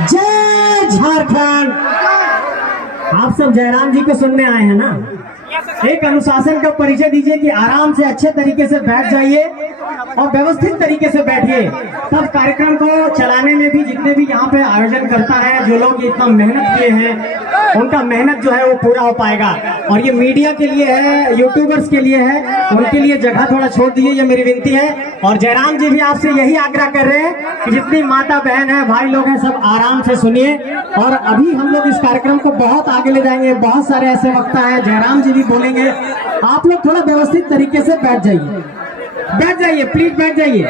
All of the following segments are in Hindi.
जय झारखंड। आप सब जयराम जी को सुनने आए हैं ना। एक अनुशासन का परिचय दीजिए कि आराम से अच्छे तरीके से बैठ जाइए और व्यवस्थित तरीके से बैठिए, तब कार्यक्रम को चलाने में भी जितने भी यहाँ पे आयोजन करता है, जो लोग इतना मेहनत किए हैं, उनका मेहनत जो है वो पूरा हो पाएगा। और ये मीडिया के लिए है, यूट्यूबर्स के लिए है, उनके लिए जगह थोड़ा छोड़ दीजिए, ये मेरी विनती है। और जयराम जी भी आपसे यही आग्रह कर रहे हैं कि जितनी माता बहन है, भाई लोग हैं, सब आराम से सुनिए। और अभी हम लोग इस कार्यक्रम को बहुत आगे ले जाएंगे, बहुत सारे ऐसे वक्ता है, जयराम जी भी बोलेंगे। आप लोग थोड़ा व्यवस्थित तरीके से बैठ जाइए, प्लीज बैठ जाइए।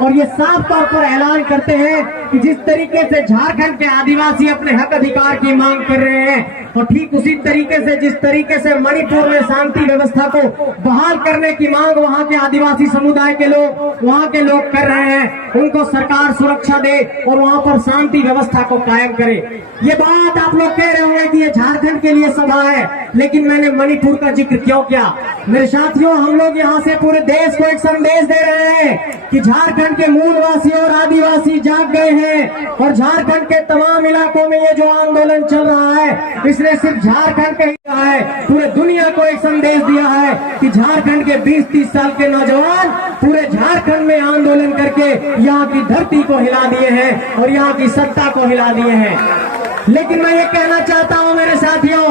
और ये साफ तौर पर ऐलान करते हैं कि जिस तरीके से झारखंड के आदिवासी अपने हक अधिकार की मांग कर रहे हैं, और ठीक उसी तरीके से जिस तरीके से मणिपुर में शांति व्यवस्था को बहाल करने की मांग वहां के आदिवासी समुदाय के लोग, वहां के लोग कर रहे हैं, उनको सरकार सुरक्षा दे और वहां पर शांति व्यवस्था को कायम करे। ये बात आप लोग कह रहे होंगे कि ये झारखंड के लिए सभा है, लेकिन मैंने मणिपुर का जिक्र क्यों किया? मेरे साथियों, हम लोग यहाँ से पूरे देश को एक संदेश दे रहे हैं कि झारखंड के मूलवासी और आदिवासी जाग गए हैं, और झारखंड के तमाम इलाकों में ये जो आंदोलन चल रहा है, इसने सिर्फ झारखंड का ही रहा है, पूरे दुनिया को एक संदेश दिया है कि झारखंड के 20-30 साल के नौजवान पूरे झारखंड में आंदोलन करके यहाँ की धरती को हिला दिए हैं और यहाँ की सत्ता को हिला दिए हैं। लेकिन मैं ये कहना चाहता हूँ मेरे साथियों,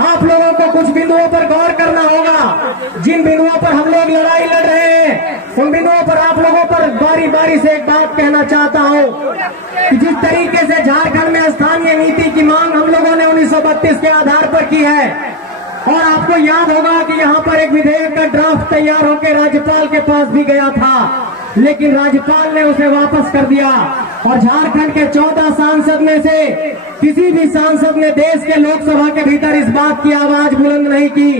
आप लोगों को कुछ बिंदुओं पर गौर करना होगा। जिन बिंदुओं पर हम लोग लड़ाई लड़ रहे हैं, उन बिंदुओं पर आप लोगों पर बारी बारी से एक बात कहना चाहता हूँ कि जिस तरीके से झारखंड में स्थानीय नीति की मांग हम लोगों ने 1932 के आधार पर की है, और आपको याद होगा कि यहाँ पर एक विधेयक का ड्राफ्ट तैयार होकर राज्यपाल के पास भी गया था, लेकिन राज्यपाल ने उसे वापस कर दिया। और झारखंड के 14 सांसद में से किसी भी सांसद ने देश के लोकसभा के भीतर इस बात की आवाज बुलंद नहीं की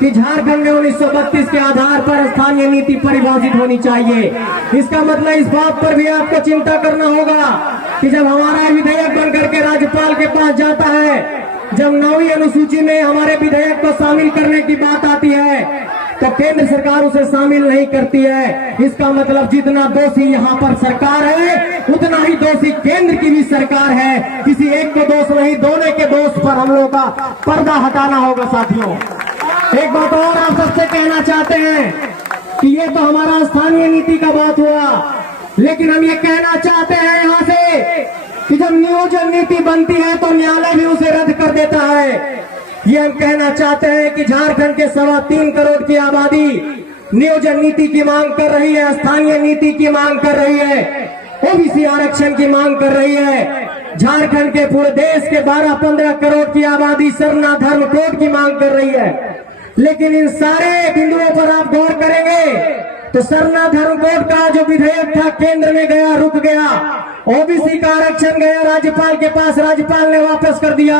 कि झारखंड में 1932 के आधार पर स्थानीय नीति परिभाषित होनी चाहिए। इसका मतलब इस बात पर भी आपको चिंता करना होगा कि जब हमारा विधेयक बनकर के राज्यपाल के पास जाता है, जब 9वीं अनुसूची में हमारे विधेयक को शामिल करने की बात आती है, तो केंद्र सरकार उसे शामिल नहीं करती है। इसका मतलब जितना दोषी यहाँ पर सरकार है, उतना ही दोषी केंद्र की भी सरकार है। किसी एक को दोष नहीं, दोनों के दोष पर हम लोगों का पर्दा हटाना होगा। साथियों, एक बात और आप सबसे कहना चाहते हैं कि ये तो हमारा स्थानीय नीति का बात हुआ, लेकिन हम ये कहना चाहते हैं यहाँ से कि जब नियोजन नीति बनती है तो न्यायालय भी उसे रद्द कर देता है। ये हम कहना चाहते हैं कि झारखंड के 3.25 करोड़ की आबादी नियोजन नीति की मांग कर रही है, स्थानीय नीति की मांग कर रही है, ओबीसी आरक्षण की मांग कर रही है। झारखंड के पूरे देश के 12-15 करोड़ की आबादी सरना धर्म कोड की मांग कर रही है। लेकिन इन सारे बिंदुओं पर आप गौर करेंगे तो सरना धर्म कोड का जो विधेयक था केंद्र में गया, रुक गया। ओबीसी का आरक्षण गया राज्यपाल के पास, राज्यपाल ने वापस कर दिया।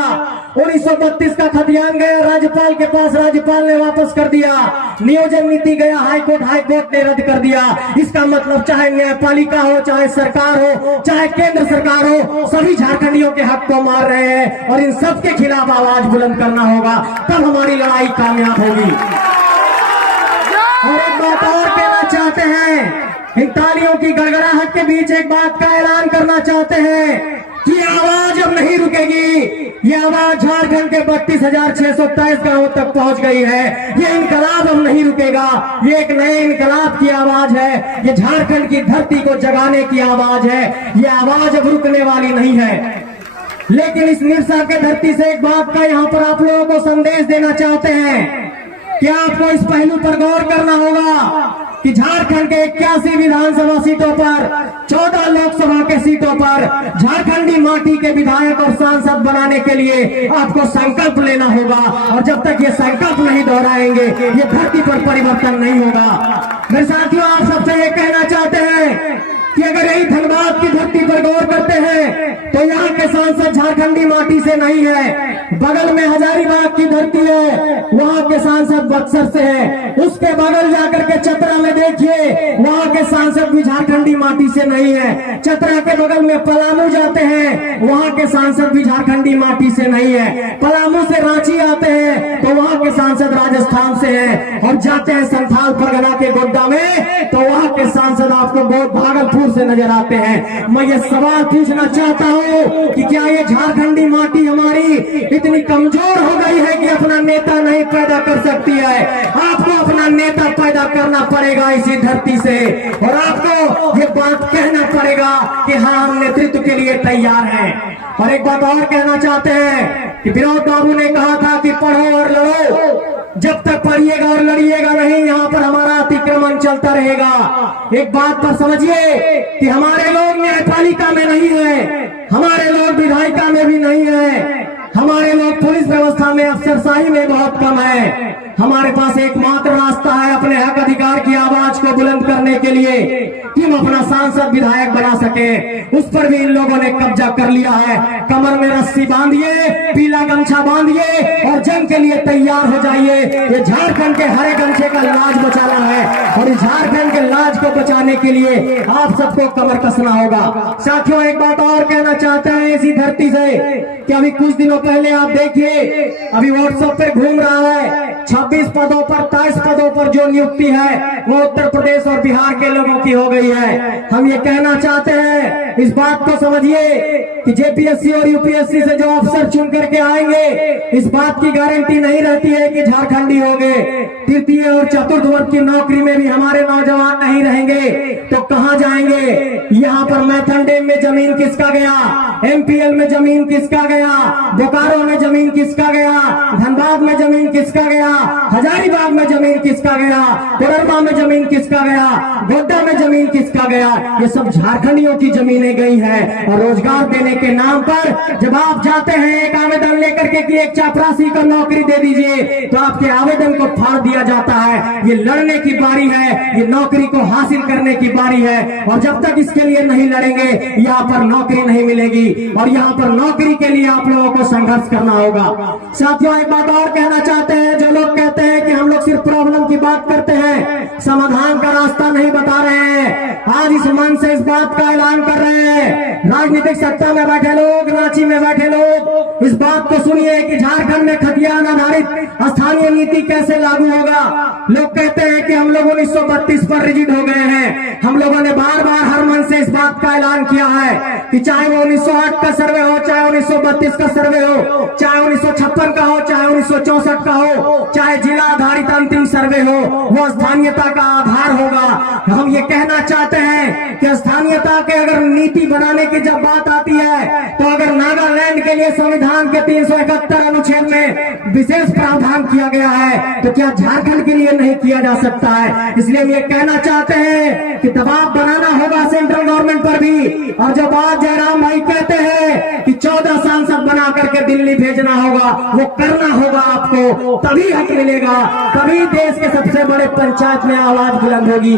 1932 का खतियान गया राज्यपाल के पास, राज्यपाल ने वापस कर दिया। नियोजन नीति गया हाईकोर्ट ने रद्द कर दिया। इसका मतलब चाहे न्यायपालिका हो, चाहे सरकार हो, चाहे केंद्र सरकार हो, सभी झारखंडियों के हक को मार रहे हैं, और इन सबके खिलाफ आवाज बुलंद करना होगा, तब हमारी लड़ाई कामयाब होगी। और एक बात और कहना चाहते हैं, इन तालियों की गड़गड़ाहट के बीच एक बात का ऐलान करना चाहते हैं कि आवाज अब नहीं रुकेगी। ये आवाज झारखंड के 32,627 गांवों तक पहुंच गई है। ये इनकलाब अब नहीं रुकेगा। ये एक नए इनकलाब की आवाज है। ये झारखंड की धरती को जगाने की आवाज है। ये आवाज अब रुकने वाली नहीं है। लेकिन इस निरसा के धरती से एक बात का यहाँ पर आप लोगों को संदेश देना चाहते हैं कि आपको इस पहलू पर गौर करना होगा कि झारखंड के 81 विधानसभा सीटों पर, 14 लोकसभा के सीटों पर झारखंडी माटी के विधायक और सांसद बनाने के लिए आपको संकल्प लेना होगा। और जब तक ये संकल्प नहीं दोहराएंगे, ये धरती पर परिवर्तन नहीं होगा। मेरे साथियों, आप सबसे ये कहना चाहते हैं कि अगर यही धनबाद की धरती पर गौर करते हैं तो यहाँ के सांसद झारखंडी माटी से नहीं है। बगल में हजारीबाग की धरती है, वहाँ के सांसद बक्सर से है। उसके बगल जाकर के चतरा में देखिए, वहाँ के सांसद भी झारखंडी माटी से नहीं है। चतरा के बगल में पलामू जाते हैं, वहाँ के सांसद भी झारखंडी माटी से नहीं है। पलामू से रांची आते हैं तो वहाँ के सांसद राजस्थान से हैं, और जाते हैं संथाल परगना के गोड्डा में तो वहाँ के सांसद आपको बहुत भागलपुर दूर से नजर आते हैं। मैं ये सवाल पूछना चाहता हूँ कि क्या ये झारखंडी माटी हमारी इतनी कमजोर हो गई है कि अपना नेता नहीं पैदा कर सकती है? आपको अपना नेता पैदा करना पड़ेगा इसी धरती से, और आपको ये बात कहना पड़ेगा कि हाँ, हम नेतृत्व के लिए तैयार हैं। और एक बात और कहना चाहते हैं कि विनोद बाबू ने कहा था कि पढ़ो और लड़ो। जब तक पढ़िएगा और लड़िएगा नहीं, यहाँ पर हमारा अतिक्रमण चलता रहेगा। एक बात पर समझिए कि हमारे लोग न्यायपालिका में नहीं है, हमारे लोग विधायिका में भी नहीं है, हमारे लोग पुलिस व्यवस्था में, अफसरशाही में बहुत कम है। हमारे पास एकमात्र रास्ता है अपने हक अधिकार की आवाज को बुलंद करने के लिए कि हम अपना सांसद विधायक बना सके। उस पर भी इन लोगों ने कब्जा कर लिया है। कमर में रस्सी बांधिए, पीला गमछा बांधिए और जंग के लिए तैयार हो जाइए। ये झारखंड के हरे गमछे का लाज बचाना है, और इस झारखंड के लाज को बचाने के लिए आप सबको कमर कसना होगा। साथियों, एक बात और कहना चाहते हैं इसी धरती से कि अभी कुछ दिनों पहले आप देखिए, अभी व्हाट्सएप पे घूम रहा है 26 पदों पर 23 पदों पर जो नियुक्ति है वो उत्तर प्रदेश और बिहार के लोगों की हो गई है। हम ये कहना चाहते हैं, इस बात को समझिए कि जेपीएससी और यूपीएससी से जो अफसर चुन करके आएंगे, इस बात की गारंटी नहीं रहती है कि झारखंडी होंगे। तृतीय और चतुर्थ वर्ग की नौकरी में भी हमारे नौजवान नहीं रहेंगे तो कहां जाएंगे? यहाँ पर मैथन डैम में जमीन किसका गया? एमपीएल में जमीन किसका गया? बोकारो में जमीन किसका गया? धनबाद में जमीन किसका गया? हजारीबाग में जमीन किसका गया? कोडरमा में जमीन किसका गया? गोड्डा में जमीन किसका गया? ये सब झारखंडियों की जमीनें गई हैं। और रोजगार देने के नाम पर जब आप जाते हैं एक आवेदन लेकर के कि एक चापरासी को नौकरी दे दीजिए, तो आपके आवेदन को फाड़ दिया जाता है। ये लड़ने की बारी है, ये नौकरी को हासिल करने की बारी है, और जब तक इसके लिए नहीं लड़ेंगे यहाँ पर नौकरी नहीं मिलेगी, और यहाँ पर नौकरी के लिए आप लोगों को संघर्ष करना होगा। साथियों, एक बात और कहना चाहते हैं, जो लोग कहते हैं कि हम लोग सिर्फ प्रॉब्लम की बात करते हैं, समाधान का रास्ता नहीं बता रहे हैं, आज इस मंच से इस बात का ऐलान कर रहे हैं। राजनीतिक सत्ता में बैठे लोग, रांची में बैठे लोग, इस बात को सुनिए कि झारखंड में खतियान आधारित स्थानीय नीति कैसे लागू होगा। लोग कहते हैं कि हम लोग 1932 पर रिजिड हो गए हैं। हम लोगों ने बार बार हर मन से इस बात का ऐलान किया है कि चाहे वो 1908 का सर्वे हो, चाहे 1932 का सर्वे हो, चाहे 1956 का हो, चाहे 1964 का हो, चाहे जिला आधारित अंतिम सर्वे हो, वो स्थानीयता का आधार होगा। हम ये कहना चाहते हैं कि स्थानीयता के अगर नीति बनाने की जब बात आती है, तो अगर नागालैंड के लिए संविधान के 371 अनुच्छेद में विशेष प्रावधान किया गया है, तो क्या झारखंड के लिए नहीं किया जा सकता है? इसलिए हम ये कहना चाहते हैं कि दबाव बनाना होगा सेंट्रल गवर्नमेंट पर भी। और जो बात जयराम भाई कहते हैं कि 14 सांसद बना करके दिल्ली भेजना होगा, वो करना होगा आपको, तभी हक मिलेगा, तभी देश के सबसे बड़े पंचायत में आवाज बुलंद होगी।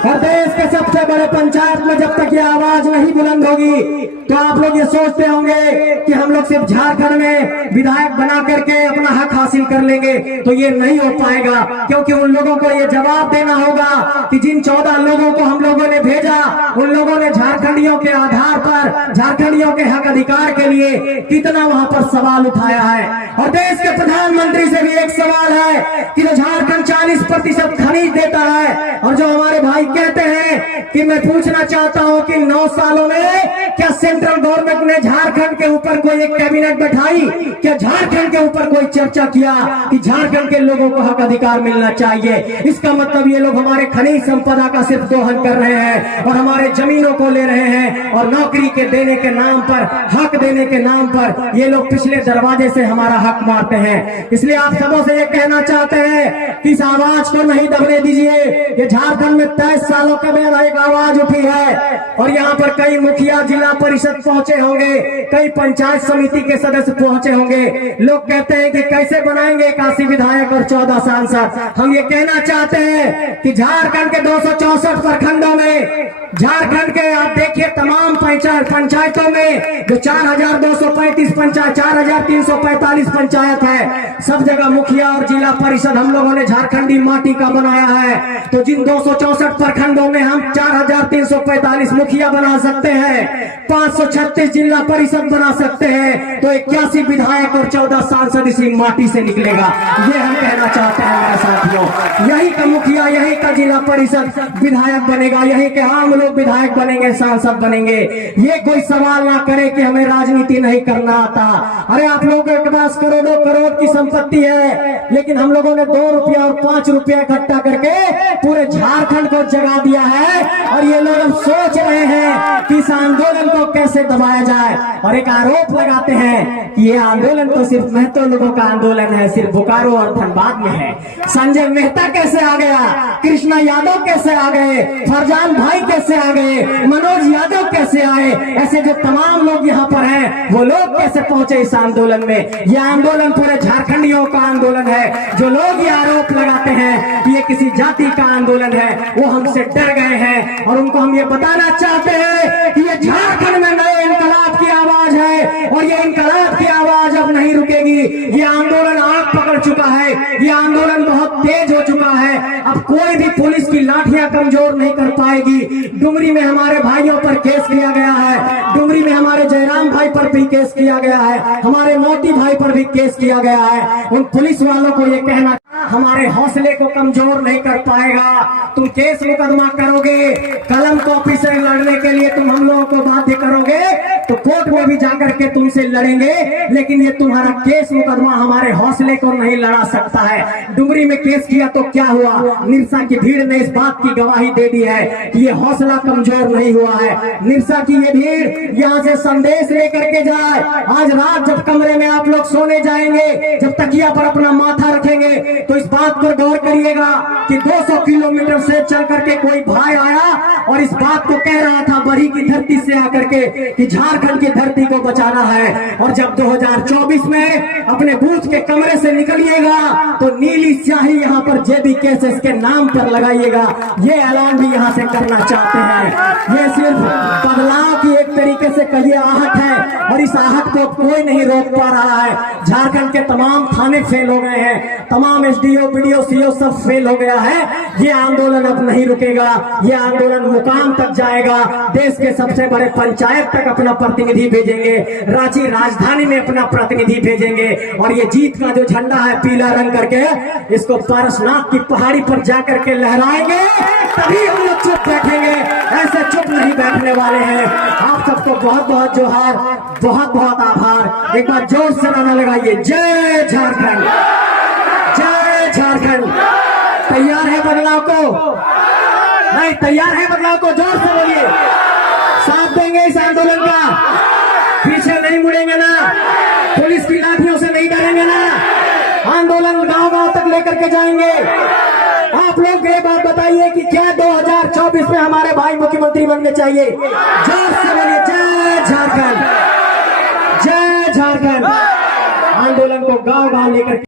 और देश के सबसे बड़े पंचायत में जब तक ये आवाज नहीं बुलंद होगी, तो आप लोग ये सोचते होंगे कि हम लोग सिर्फ झारखंड में विधायक बना करके अपना हक हासिल कर लेंगे, तो ये नहीं हो पाएगा। क्योंकि उन लोगों को ये जवाब देना होगा कि जिन 14 लोगों को हम लोगों ने भेजा, उन लोगों ने झारखंडियों के आधार पर, झारखंडियों के हक अधिकार के लिए कितना वहां पर सवाल उठाया है। और देश के प्रधानमंत्री से भी एक सवाल है कि जो झारखंड 40% खनिज देता है, और जो हमारे भाई कहते हैं कि मैं पूछना चाहता हूं कि 9 सालों में क्या सेंट्रल गवर्नमेंट ने झारखंड के ऊपर कोई एक कैबिनेट बैठाई? क्या झारखंड के ऊपर कोई चर्चा किया कि झारखंड के लोगों को हक अधिकार मिलना चाहिए? इसका मतलब ये लोग हमारे खनिज संपदा का सिर्फ दोहन कर रहे हैं और हमारे जमीनों को ले रहे हैं, और नौकरी के देने के नाम पर, हक देने के नाम पर ये लोग पिछले दरवाजे से हमारा हक मारते हैं। इसलिए आप सबों से ये कहना चाहते हैं कि इस आवाज को नहीं दबने दीजिए। ये झारखंड में 23 सालों के बाद एक आवाज उठी है, और यहाँ पर कई मुखिया जिला परिषद पहुंचे होंगे, कई पंचायत समिति के सदस्य पहुंचे होंगे। लोग कहते हैं कि कैसे बनाएंगे 81 विधायक और 14 सांसद। हम ये कहना चाहते हैं कि झारखंड के 264 प्रखंडों में, झारखंड के आप देखिए तमाम तमाम पंचायतों में जो 4235 पंचायत 4345 पंचायत है, सब जगह मुखिया और जिला परिषद हम लोगों ने झारखंडी माटी का बनाया है। तो जिन 264 प्रखंडों में हम 4345 मुखिया बना सकते हैं, 536 जिला परिषद बना सकते हैं, तो 81 विधायक और 14 सांसद इसी माटी से निकलेगा। ये हम कहना चाहते हैं मेरे साथियों। यही का मुखिया, यही का जिला परिषद विधायक बनेगा, यही के आम लोग विधायक बनेंगे, सांसद बनेंगे। ये कोई सवाल ना करे कि हमें राजनीति नहीं करना आता। अरे आप लोगों के पास करोड़ों करोड़ की संपत्ति है, लेकिन हम लोगों ने 2 रुपया और 5 रुपया इकट्ठा करके पूरे झारखंड को जगा दिया है। और ये लोग अब सोच रहे हैं कि इस आंदोलन को कैसे दबाया जाए, और एक आरोप लगाते हैं कि ये आंदोलन तो सिर्फ महतो लोगों का आंदोलन है, सिर्फ बोकारो और धनबाद में है। संजय मेहता कैसे आ गया, कृष्णा यादव कैसे आ गए, फरजान भाई कैसे आ गए, मनोज यादव कैसे आए, ऐसे जो तमाम लोग यहाँ पर हैं, वो लोग कैसे पहुंचे इस आंदोलन में। ये आंदोलन पूरे झारखंडियों का आंदोलन है। जो लोग ये आरोप लगाते हैं कि ये किसी जाति का आंदोलन है, वो हमसे डर गए हैं। और उनको हम ये बताना चाहते हैं कि ये झारखंड में नए इनकलाब की आवाज है, और ये इनकलाब की आवाज अब नहीं रुकेगी। ये आंदोलन आग पकड़ चुका है, ये आंदोलन बहुत तेज हो चुका है। अब कोई भी पुलिस की लाठियां कमजोर नहीं कर पाएगी। डुमरी में हमारे भाइयों पर केस किया गया है, डुमरी में हमारे जयराम भाई पर भी केस किया गया है, हमारे मोती भाई पर भी केस किया गया है। उन पुलिस वालों को ये कहना, हमारे हौसले को कमजोर नहीं कर पाएगा। तुम केस मुकदमा करोगे, कलम कॉपी से लड़ने के लिए तुम हम लोगों को बाध्य करोगे, तो कोर्ट में भी जाकर के तुमसे लड़ेंगे, लेकिन ये तुम्हारा केस मुकदमा हमारे हौसले को नहीं लड़ा सकता है। डुमरी में केस किया तो क्या हुआ, निरसा की भीड़ ने इस बात की गवाही दे दी है कि ये हौसला कमजोर नहीं हुआ है। निरसा की ये भीड़ यहाँ से संदेश लेकर के जाए। आज रात जब कमरे में आप लोग सोने जाएंगे, जब तकिया पर अपना माथा रखेंगे, तो इस बात पर गौर करिएगा कि 200 किलोमीटर से चल करके कोई भाई आया और इस बात को कह रहा था बरी की धरती से आकर के कि झारखंड की धरती को बचाना है। और जब 2024 में अपने बूथ के कमरे से निकलिएगा तो नीली स्याही यहाँ पर जेबी केसेस के नाम पर लगाइएगा। ये ऐलान भी यहाँ से करना चाहते हैं। ये सिर्फ बदलाव की एक तरीके से कहिए आहट है, और इस आहट को कोई नहीं रोक पा रहा है। झारखंड के तमाम थाने फेल हो गए हैं, तमाम एसडीओ बीडीओ सीओ सब फेल हो गया है। ये आंदोलन अब नहीं रुकेगा, ये आंदोलन मुकाम तक जाएगा। देश के सबसे बड़े पंचायत तक अपना प्रतिनिधि भेजेंगे, रांची राजधानी में अपना प्रतिनिधि भेजेंगे, और ये जीत का जो झंडा है पीला रंग करके, इसको पारसनाथ की पहाड़ी पर जाकर के लहराएंगे, तभी हम लोग चुप बैठेंगे। ऐसे चुप नहीं बैठने वाले हैं। आप सबको बहुत बहुत जोहार, बहुत बहुत आभार। एक बार जोर से नारा लगाइए, जय झारखंड, जय झारखंड। तैयार है बदलाव को? नहीं, तैयार है बदलाव को? जोर से बोलिए। साथ देंगे इस आंदोलन का, पीछे नहीं मुड़ेंगे ना, पुलिस की लाठियों से नहीं डरेंगे ना, आंदोलन गांव गांव तक लेकर के जाएंगे। आप लोग ये बात बताइए कि क्या 2024 में हमारे भाई मुख्यमंत्री बनने चाहिए? जोर से बोलिए, जय झारखंड, जय झारखंड। आंदोलन को गांव गांव लेकर